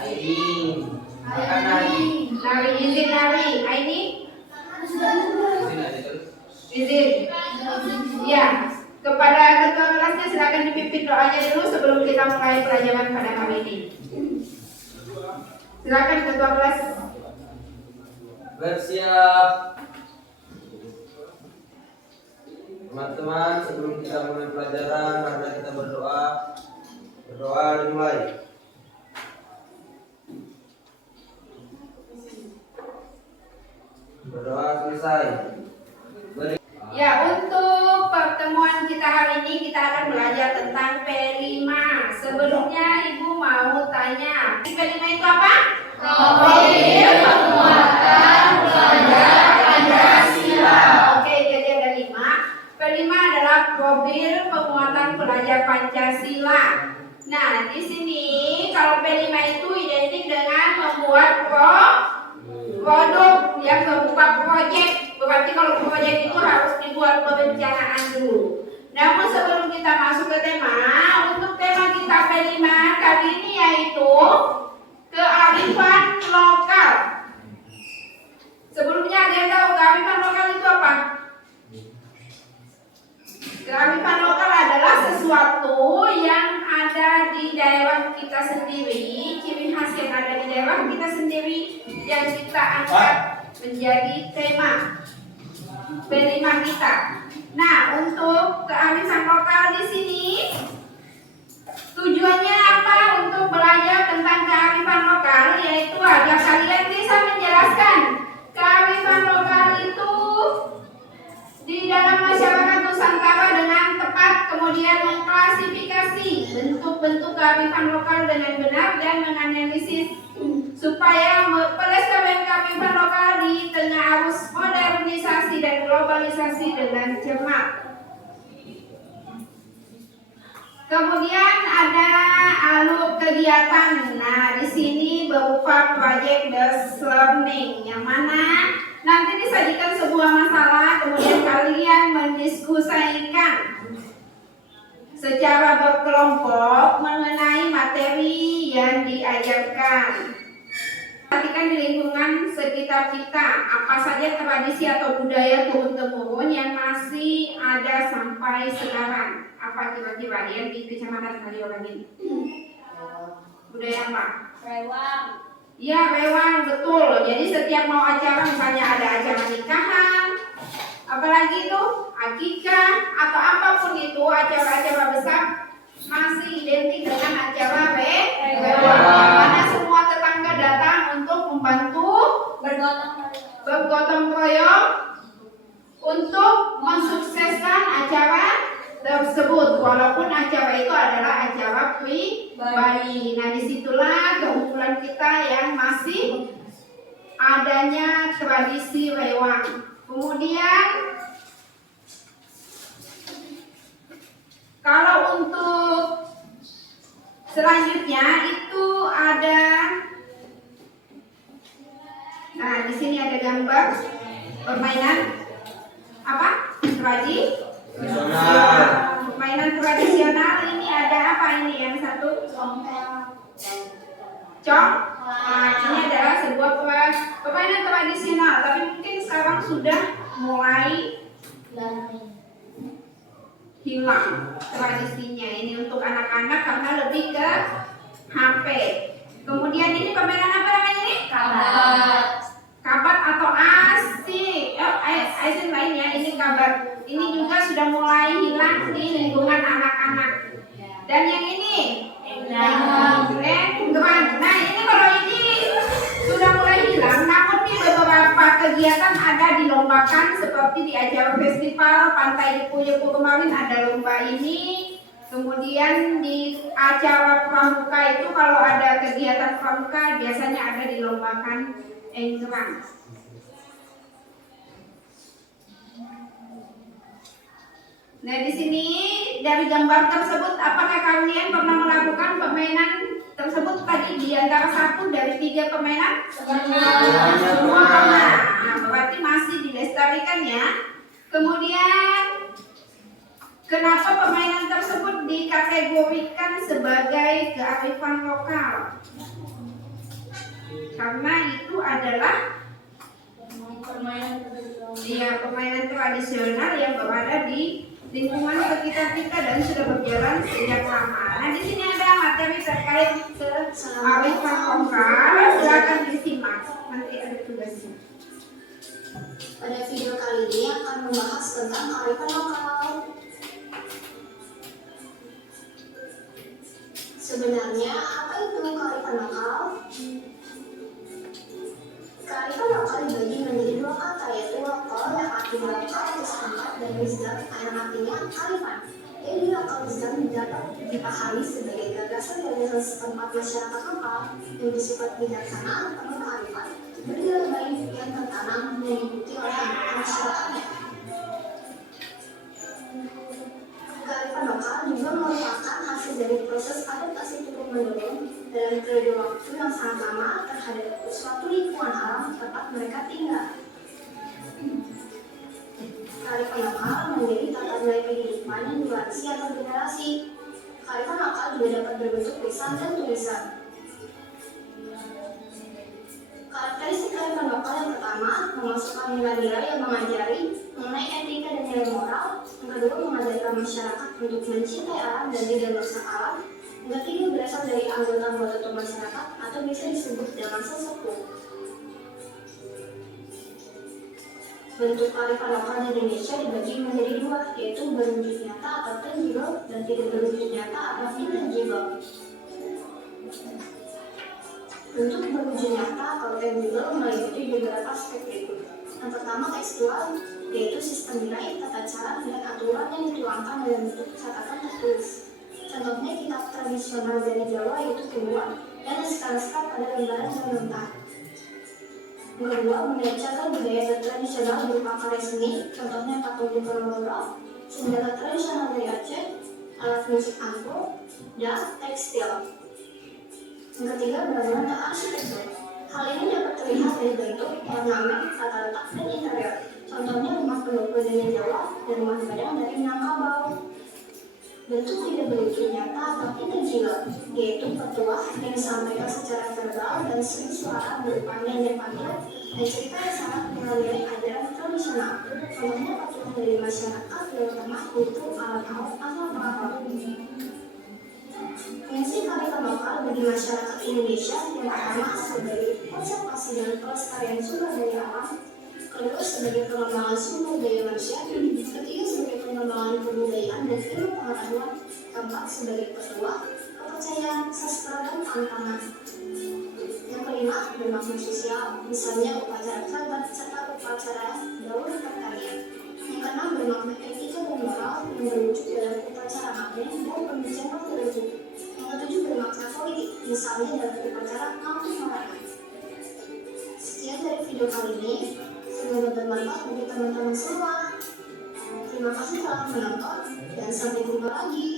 Aini. Makan Nari. Nari, izin Nari. Aini? Izin. Ya. Kepada ketua kelasnya silakan dipimpin doanya dulu sebelum kita mulai pelajaran pada kali ini. Silakan ketua kelas. Bersiap. Teman-teman, sebelum kita mulai pelajaran, mari kita berdoa. Berdoa dimulai. Berdoa selesai. Ya, untuk pertemuan kita hari ini kita akan belajar tentang P5. Sebelumnya Ibu mau tanya, P5 itu apa? Profil penguatan belajar Pancasila. Oke, jadi ada 5. P5 adalah profil penguatan belajar Pancasila. Nah, di sini kalau P5 itu identik dengan membuat produk yang berupa proyek. Berarti kalau proyek itu harus dibuat perencanaan dulu. Namun sebelum kita masuk ke tema, untuk tema kita P5 kali ini yaitu kearifan lokal. Sebelumnya ada yang tahu kearifan lokal itu apa? Kearifan lokal adalah sesuatu yang ada di daerah kita sendiri, ciri khas yang ada di daerah kita sendiri yang kita angkat menjadi tema P5 kita. Nah, untuk kearifan lokal di sini tujuannya apa? Untuk belajar tentang kearifan lokal, yaitu agar kalian bisa menjelaskan kearifan lokal itu di dalam masyarakat Nusantara dengan tepat, kemudian mengklasifikasi bentuk-bentuk kearifan lokal dengan benar dan menganalisis supaya pelestarian kearifan lokal di tengah arus modernisasi dan globalisasi dengan cermat. Kemudian ada alur kegiatan. Nah, di sini berupa project based learning, yang mana nanti disajikan sebuah masalah, kemudian kalian mendiskusikan secara berkelompok mengenai materi yang diajarkan. Perhatikan di lingkungan sekitar kita, apa saja tradisi atau budaya turun-temurun yang masih ada sampai sekarang. Apa kira-kira yang di Kecamatan Kaliorang ini? Budaya apa? Rewang. Ya, rewang, betul. Jadi setiap mau acara, misalnya ada acara nikahan, apalagi itu akikah atau apapun itu acara-acara besar, masih identik dengan acara rewang. Karena semua tetangga datang untuk membantu bergotong royong untuk mensukseskan acara tersebut, walaupun acara itu adalah acara pribadi. Nah, disitulah keunggulan kita yang masih adanya tradisi rewang. Kemudian kalau untuk selanjutnya itu ada, nah di sini ada gambar permainan apa? Permainan tradisional. Ini ada apa ini yang satu? Cong. Nah, ini adalah sebuah permainan tradisional, tapi mungkin sekarang sudah mulai hilang tradisinya. Ini untuk anak-anak karena lebih ke HP. Kemudian ini permainan apa namanya ini? Kabat atau asing lainnya. Ini kabat. Ini juga sudah mulai hilang di lingkungan anak-anak. Dan yang ini Enggrang. Nah, ini kalau ini sudah mulai hilang, namun di beberapa kegiatan ada dilombakan seperti di acara festival Pantai Jepu kemarin ada lomba ini. Kemudian di acara pramuka itu kalau ada kegiatan pramuka biasanya ada dilombakan enggrang. Nah, di sini dari gambar tersebut, apakah kalian pernah melakukan permainan tersebut tadi di antara 1 dari 3 permainan? Semua pernah. Nah, berarti masih dilestarikan ya. Kemudian kenapa permainan tersebut? 1 tersebut dikategorikan sebagai kearifan lokal. karena itu adalah permainan tradisional yang berada di lingkungan sekitar kita dan sudah berjalan sejak lama. Nah, di sini ada materi terkait kearifan lokal, silakan disimak. Nanti ada tugasnya. Pada video kali ini akan membahas tentang kearifan lokal. Sebenarnya apa itu kearifan lokal? Kearifan lokal dibagi menjadi dua kata, yaitu lokal yang artinya lokal atau setempat, dan wisdom yang artinya kearifan. Jadi lokal wisdom dapat dipahami sebagai gagasan dari setempat masyarakat lokal yang bersifat bijaksana, penuh kearifan, bernilai baik yang tertanam dan diikuti oleh anggota masyarakatnya. Kearifan lokal juga merupakan hasil dari proses adaptasi turun-menurun dalam periode waktu yang sangat lama terhadap suatu lingkungan alam tempat mereka tinggal. Kearifan lokal menjadi tata nilai kehidupan yang diwariskan antar generasi. Kearifan lokal juga dapat berbentuk lisan dan tulisan. Karakteristik kearifan lokal yang pertama, memasukkan nilai-nilai yang mengajari mengenai etika dan nilai moral. Yang kedua, mengajarkan masyarakat untuk mencintai alam dan tidak merusak alam. Yang ketiga, berasal dari anggota-anggota masyarakat atau bisa disebut dengan sesepuh. Bentuk kearifan lokal di Indonesia dibagi menjadi dua, yaitu berwujud nyata atau tangible dan tidak berwujud nyata atau intangible. Bentuk berwujud nyata atau tangible meliputi beberapa aspek berikut. Yang pertama, tekstual, yaitu sistem nilai, tata cara, dan aturan yang dituangkan dalam bentuk catatan tertulis. Contohnya kitab tradisional dari Jawa yaitu Tubuhan dan naskah-naskah pada lembaran dan mentah. Yang kedua, mencatat budaya tradisional berupa karya seni, contohnya patung Diponegoro, senjata tradisional dari Aceh, alat musik angklung, dan tekstil. Yang ketiga, bangunan arsitektur. Hal ini dapat terlihat dari bentuk, ornamen, tata letak, dan interior. Contohnya rumah penduduk dari Jawa dan rumah Padang dari Minangkabau. Bentuk tidak berwujud nyata atau intangible, yaitu petuah yang disampaikan secara verbal dan seni suara berupa nyanyian dan cerita yang sangat mengaliri ajaran tradisional. Contohnya petuah dari masyarakat Jawa Tengah itu alat-alat atau apa-apa. Fungsi kearifan lokal bagi masyarakat Indonesia yang pertama sebagai konservasi dan pelestarian sumber daya alam, kedua sebagai pengembangan sumber daya manusia, ketiga sebagai pengembangan kebudayaan dan ilmu pengetahuan, keempat sebagai petuah, kepercayaan, sastra, dan tantangan. Yang kelima, bermakna sosial, misalnya upacara kerabat serta upacara daur pertanian. Yang keenam, bermakna etika dan moral yang berwujud dalam upacara ngaben dan pembicaraan berwujud. Yang ketujuh, bermakna politik, misalnya dalam upacara ngautus marangan. Sekian dari video kali ini. Semoga bermanfaat bagi teman-teman semua. Terima kasih telah menonton dan sampai jumpa lagi.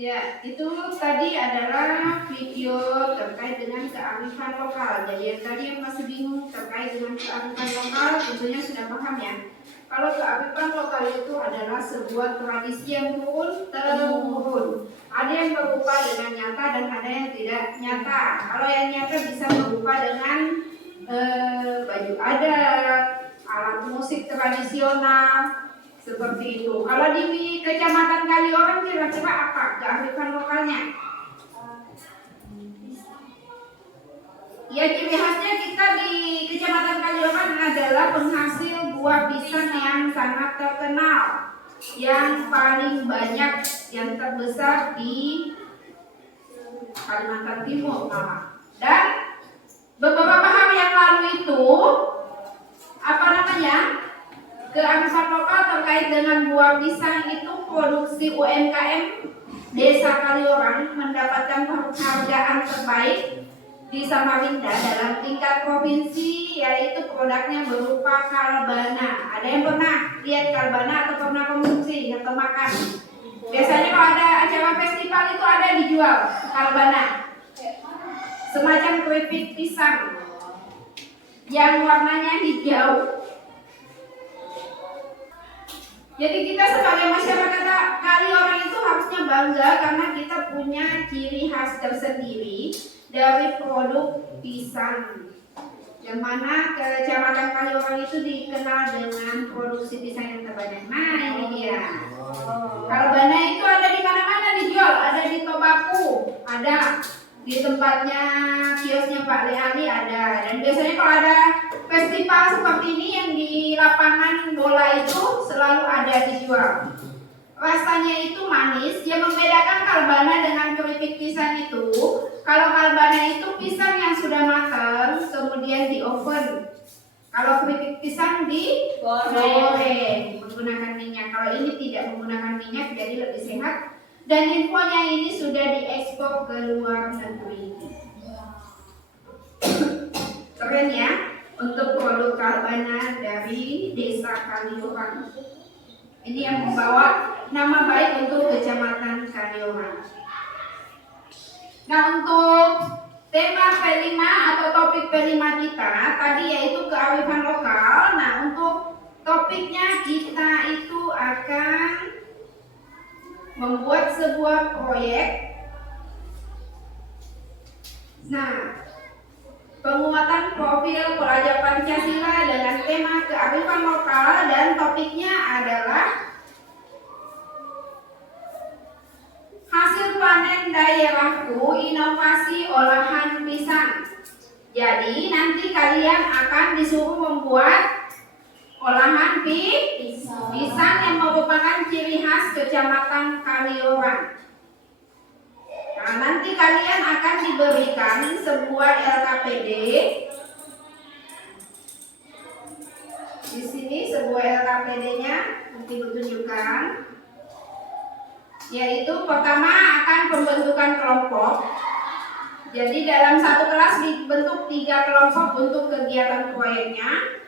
Ya, itu tadi adalah video terkait dengan kearifan lokal. Jadi yang tadi yang masih bingung terkait dengan kearifan lokal tentunya sudah paham ya. Kalau kearifan lokal itu adalah sebuah tradisi yang turun-temurun. Ada yang berupa dengan nyata dan ada yang tidak nyata. Kalau yang nyata bisa berupa dengan baju adat, alat musik tradisional, seperti itu. Kalau di Kecamatan Kaliorang kira-kira apa kearifan lokalnya? Ya, ciri khasnya kita di Kecamatan Kaliorang adalah penghasil buah pisang yang sangat terkenal, yang paling banyak, yang terbesar di Kalimantan Timur malah. Dan beberapa hari yang lalu itu kearifan lokal terkait dengan buah pisang itu produksi UMKM Desa Kaliorang mendapatkan penghargaan terbaik di Samarinda dalam tingkat provinsi, yaitu produknya berupa kalbana. Ada yang pernah lihat kalbana atau pernah konsumsi atau makan? Biasanya kalau ada acara festival itu ada dijual kalbana, semacam keripik pisang yang warnanya hijau. Jadi kita sebagai masyarakat Kaliorang itu harusnya bangga karena kita punya ciri khas tersendiri dari produk pisang. Yang mana Kecamatan Kaliurang itu dikenal dengan produksi pisang yang terbanyak. Nah, ini dia. Kalbana itu ada di mana-mana dijual, ada di Tobaku, ada di tempatnya kiosnya Pak Leali ada. Dan biasanya kalau ada festival seperti ini yang di lapangan bola itu selalu ada dijual. Rasanya itu manis. Yang membedakan kalbana dengan keripik pisang itu, kalau kalbana itu pisang yang sudah matang kemudian di oven. Kalau keripik pisang digoreng menggunakan minyak. Kalau ini tidak menggunakan minyak, jadi lebih sehat. Dan infonya ini sudah diekspor ke luar negeri. Keren ya untuk produk kalbana dari Desa Kaliurang. Ini yang membawa nama baik untuk Kecamatan Kaliurang. Nah, untuk tema P5 atau topik P5 kita tadi yaitu kearifan lokal. Nah, untuk topiknya kita itu akan membuat sebuah proyek. Nah, penguatan profil pelajar Pancasila dengan tema kearifan lokal dan topiknya adalah hasil panen daerahku inovasi olahan pisang. Jadi nanti kalian akan disuruh membuat olahan pisang yang merupakan ciri khas Kecamatan Kaliurang. Nah, nanti kalian akan diberikan sebuah LKPD. Di sini sebuah LKPD-nya nanti ditunjukkan. Yaitu pertama akan pembentukan kelompok. Jadi dalam satu kelas dibentuk 3 kelompok untuk kegiatan proyeknya.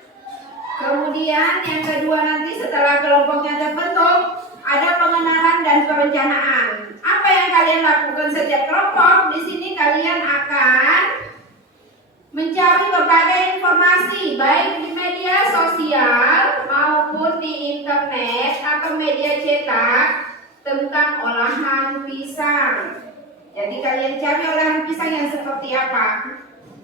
Kemudian yang kedua nanti setelah kelompoknya terbentuk ada pengenalan dan perencanaan. Apa yang kalian lakukan setiap kelompok? Di sini kalian akan mencari berbagai informasi baik di media sosial maupun di internet atau media cetak tentang olahan pisang. Jadi kalian cari olahan pisang yang seperti apa.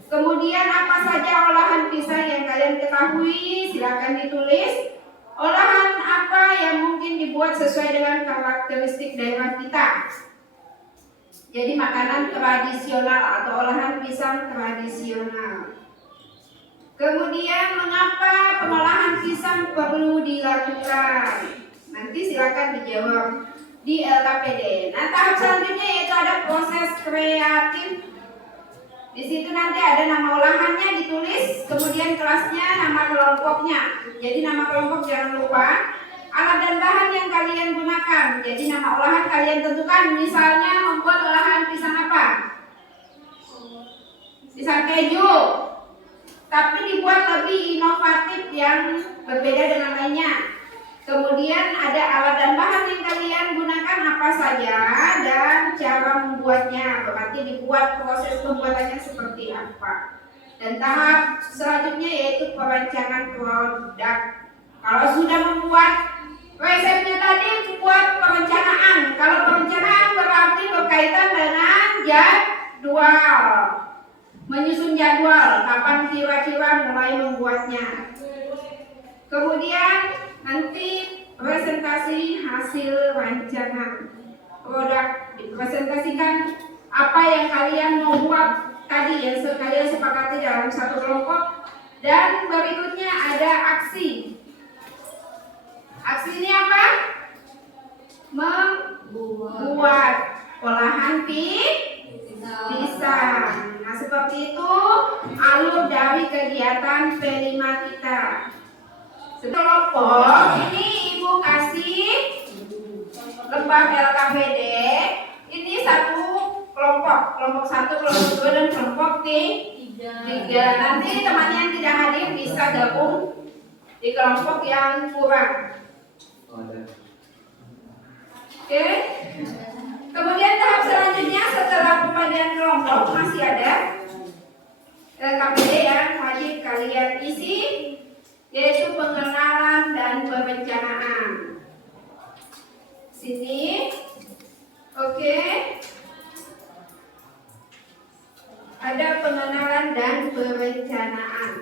Kemudian apa saja olahan pisang yang kalian ketahui, silakan ditulis. Olahan apa yang mungkin dibuat sesuai dengan karakteristik daerah kita. Jadi makanan tradisional atau olahan pisang tradisional. Kemudian mengapa pengolahan pisang perlu dilakukan? Nanti silakan dijawab di LKPD. Nah, tahap selanjutnya yaitu ada proses kreatif. Di situ nanti ada nama olahannya ditulis, kemudian kelasnya, nama kelompoknya. Jadi nama kelompok jangan lupa. Alat dan bahan yang kalian gunakan. Jadi nama olahan kalian tentukan. Misalnya membuat olahan pisang apa? Pisang keju. Tapi dibuat lebih inovatif yang berbeda dengan lainnya. Kemudian ada alat dan bahan yang kalian gunakan apa saja dan cara membuatnya. Berarti dibuat proses pembuatannya seperti apa. Dan tahap selanjutnya yaitu perancangan produk. Kalau sudah membuat resepnya tadi, buat perencanaan. Kalau perencanaan berarti berkaitan dengan jadwal. Menyusun jadwal kapan kira-kira mulai membuatnya. Kemudian nanti presentasi hasil rancangan produk, dipresentasikan apa yang kalian mau buat tadi yang kalian sepakati dalam satu kelompok. Dan berikutnya ada aksi. Aksi ini apa? Membuat olahan pisang. Nah, seperti itu alur dari kegiatan P5 kita. Kelompok ini Ibu kasih lembar LKPD. Ini satu kelompok 1, kelompok 2 dan kelompok 3. Nanti teman yang tidak hadir bisa gabung di kelompok yang kurang. Oke. Kemudian tahap selanjutnya setelah pembagian kelompok masih ada LKPD yang wajib kalian isi, yaitu pengenalan dan perencanaan. Sini. Oke. perencanaan.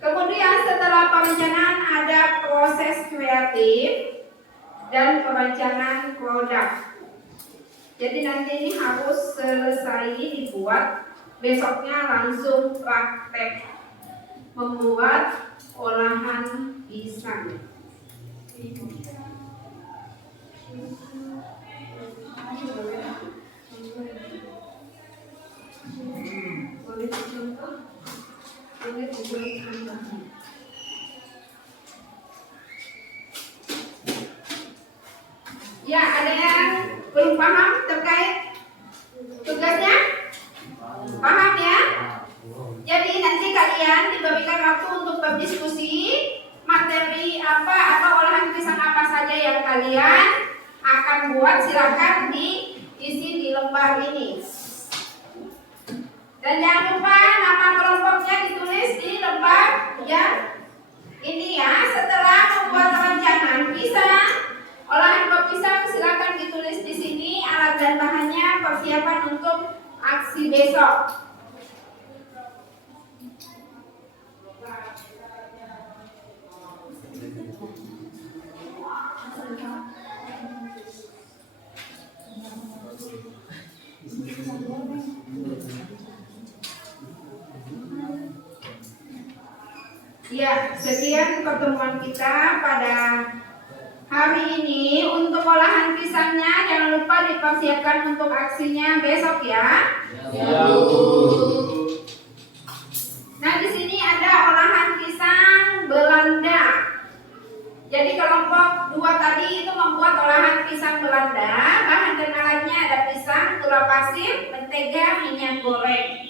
Kemudian setelah perencanaan ada proses kreatif dan perencanaan produk. Jadi nanti ini harus selesai dibuat, besoknya langsung praktek membuat olahan pisang. Ya, ada yang belum paham terkait tugasnya? Paham ya? Jadi nanti kalian diberikan waktu untuk berdiskusi materi apa atau olahan pisang apa saja yang kalian akan buat, silakan diisi di lembar ini. Dan jangan lupa nama kelompoknya ditulis di lembar ya. Ini ya, setelah membuat perencanaan pisang, olahan pisang silakan ditulis di sini alat dan bahannya, persiapan untuk aksi besok. Ya, sekian pertemuan kita pada hari ini. Untuk olahan pisangnya jangan lupa dipersiapkan untuk aksinya besok ya. Ya. Nah, di sini ada olahan pisang Belanda. Jadi kelompok 2 tadi itu membuat olahan pisang Belanda. Bahan dan alatnya ada pisang, gula pasir, mentega, minyak goreng.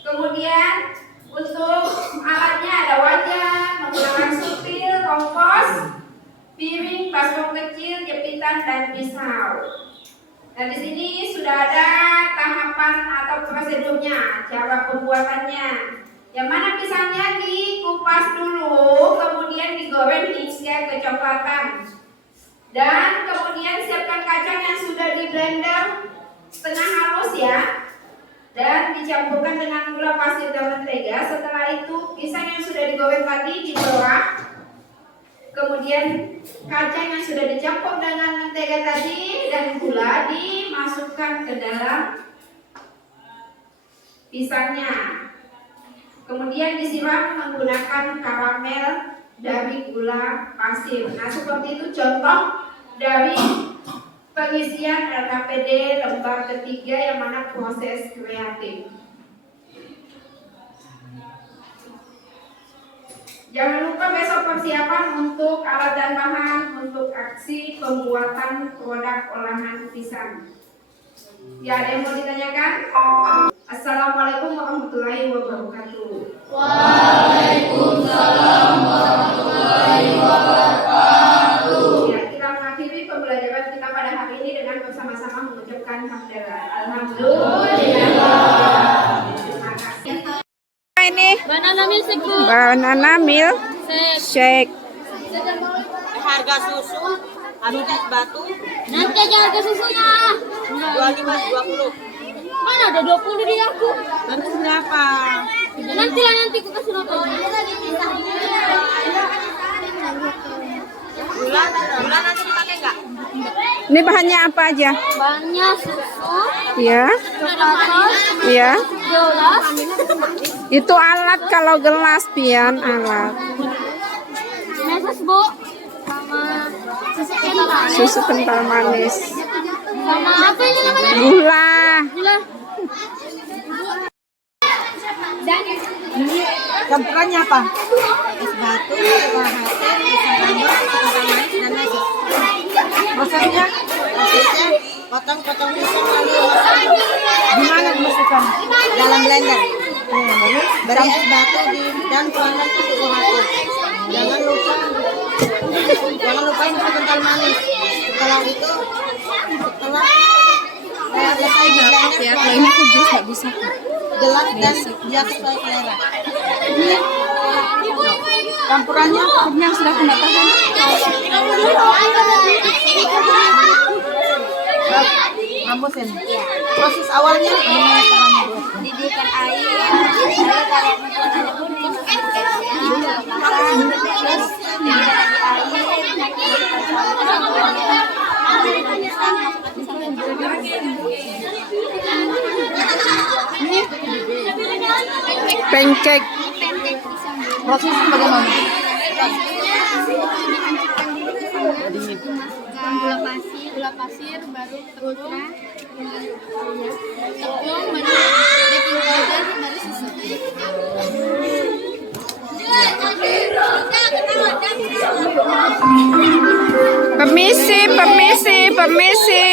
Kemudian untuk alatnya ada wajan, menggunakan supil, kompos, piring, baskom kecil, jepitan, dan pisau. Dan di sini sudah ada tahapan atau prosedurnya, cara pembuatannya. Yang mana pisangnya dikupas dulu, kemudian digoreng hingga kecoklatan. Dan kemudian siapkan kacang yang sudah di blender setengah halus ya. Dan dicampurkan dengan gula pasir dan mentega. Setelah itu pisang yang sudah digoreng tadi dibelah. Kemudian kacang yang sudah dicampur dengan mentega tadi dan gula dimasukkan ke dalam pisangnya. Kemudian disiram menggunakan karamel dari gula pasir. Nah, seperti itu contoh dari pengisian LKPD lembar ketiga yang mana proses kreatif. Jangan lupa besok persiapan untuk alat dan bahan untuk aksi pembuatan produk olahan pisang. Ya, ada yang mau ditanyakan? Assalamualaikum warahmatullahi wabarakatuh. Waalaikumsalam warahmatullahi wabarakatuh. Ya, kita mengakhiri pembelajaran kita pada hari ini dengan bersama-sama mengucapkan hamdalah. Alhamdulillah. Terima kasih. Ini Banana milk Bu. banana milk shake. Harga susu habis es batu. Nanti aja harga susunya. 25 20. Mana ada 20 di aku? Nanti berapa? Nanti ku kasih nota. Gula nanti dipakai enggak? Ini bahannya apa aja? Bahannya susu, Ya, ya. gelas, Itu alat kalau gelas pian alat. meses Bu, sama Susu kental manis. sama apa ini namanya? Gula. Gula. Campurannya apa? Es batu, kuah hasil, pisang tambah, kental manis, dan nasi. Prosesnya? Prosesnya potong-potong pisang lalu masak. Gimana dimasukkan? Dalam blender. Beri es batu dan tuangkan susu hasil. Jangan lupa susu kental manis. Setelah itu, selesai di blender, Ya, kalau ini tuh jus nggak bisa. gelap dan dia sesuai selera. Campurannya Yang sudah kena tahan. rambusin. Proses awalnya gimana caranya buat? mendidihkan air, lalu kalau warnanya kuning, terus didihkan di air, Pancake. Prosesnya bagaimana? gula pasir, baru tepung, baru baking powder, baru susu. Permisi, permisi, permisi.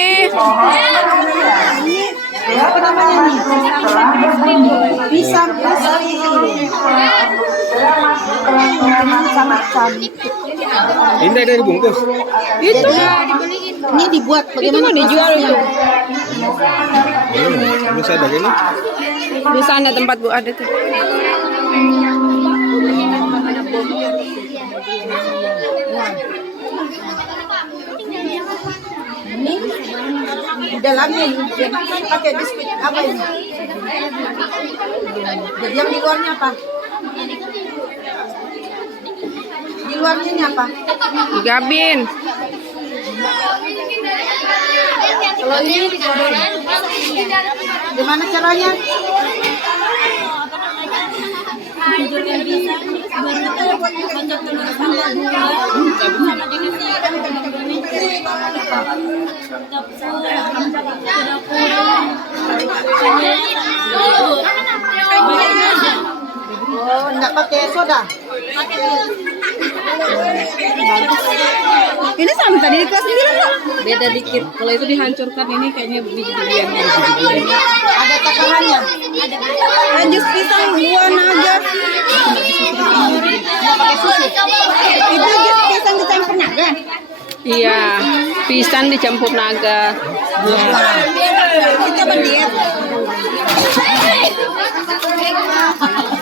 Apa namanya nih? Pisang macam. Ini dari bungkus. Itu Ini dibuat itu mau dijual itu. Bisa ada ini. Di sana tempat Bu ada tuh. Ini di dalamnya ini pakai biskuit apa ini? Jadi yang di luarnya apa? Di luarnya ini apa? Gabin. Kalau ini gimana caranya? Hancurkan pisang, baru kocok telur sama gula, sama dikasih Oh, enggak pakai soda. Ini sama tadi di kelas 9 kok. Beda dikit. Kalau itu dihancurkan, ini kayaknya biji-bijian. Ada takarannya. Jus pisang buah naga. Enggak pakai susu. Itu jus pisang dicampur naga. Iya, pisang dicampur naga. Kita berdiet.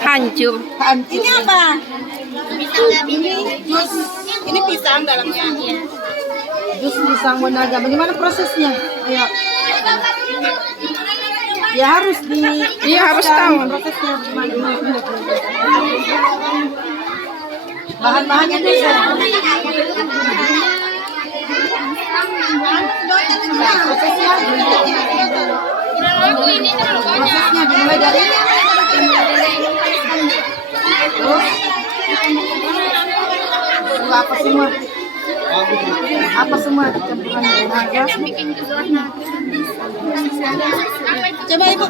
Hancur. Ini apa? Ini jus. Ini pisang dalamnya. Jus pisang naga. Bagaimana prosesnya? Ayo. Ya harus di. Iya harus tahu. Prosesnya bagaimana? Bahan-bahannya dulu. Prosesnya dimulai dari apa semua? Apa semua campuran naga? Coba Ibu.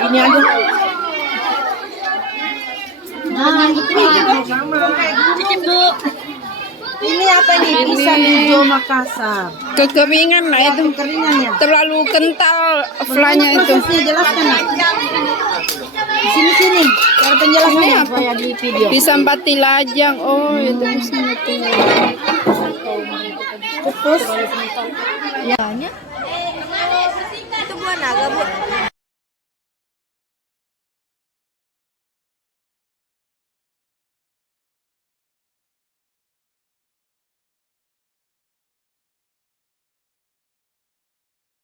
Ini aja. Nah, ini sama. Cicip Bu. Ini apa nih? Pisang hijau Makassar. Kekeringan lah itu. Keringannya. Terlalu kental flanya itu. Prosesnya jelaskan Nak. Di sini. Cara penjelasannya saya di video. Pisang pati lajang. Oh, itu pisang itu. Kukus. itu buah naga, Bu.